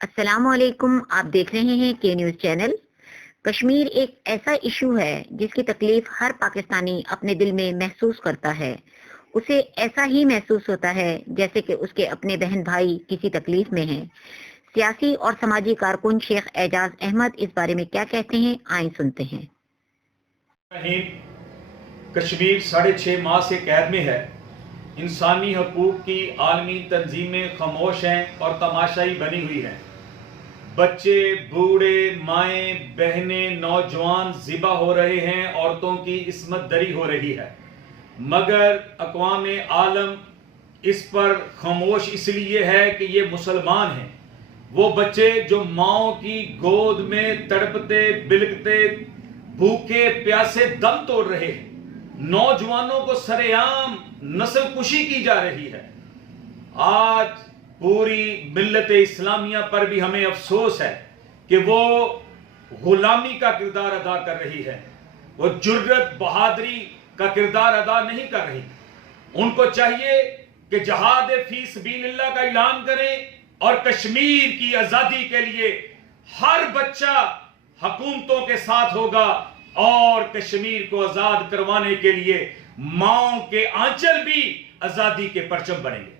السلام علیکم، آپ دیکھ رہے ہیں کے نیوز چینل۔ کشمیر ایک ایسا ایشو ہے جس کی تکلیف ہر پاکستانی اپنے دل میں محسوس کرتا ہے۔ اسے ایسا ہی محسوس ہوتا ہے جیسے کہ اس کے اپنے بہن بھائی کسی تکلیف میں ہیں۔ سیاسی اور سماجی کارکن شیخ اعجاز احمد اس بارے میں کیا کہتے ہیں، آئیں سنتے ہیں۔ کشمیر 6.5 ماہ سے قید میں ہے۔ انسانی حقوق کی عالمی تنظیمیں خاموش ہیں اور تماشائی بنی ہوئی ہیں۔ بچے، بوڑھے، مائیں، بہنیں، نوجوان ذبح ہو رہے ہیں، عورتوں کی عصمت دری ہو رہی ہے، مگر اقوام عالم اس پر خاموش اس لیے ہے کہ یہ مسلمان ہیں۔ وہ بچے جو ماؤں کی گود میں تڑپتے بلکتے بھوکے پیاسے دم توڑ رہے ہیں، نوجوانوں کو سرے عام نسل کشی کی جا رہی ہے۔ آج پوری ملت اسلامیہ پر بھی ہمیں افسوس ہے کہ وہ غلامی کا کردار ادا کر رہی ہے، وہ جرت بہادری کا کردار ادا نہیں کر رہی۔ ان کو چاہیے کہ جہاد فی سبیل اللہ کا اعلان کریں اور کشمیر کی آزادی کے لیے ہر بچہ حکومتوں کے ساتھ ہوگا اور کشمیر کو آزاد کروانے کے لیے ماؤں کے آنچل بھی آزادی کے پرچم بنیں گے۔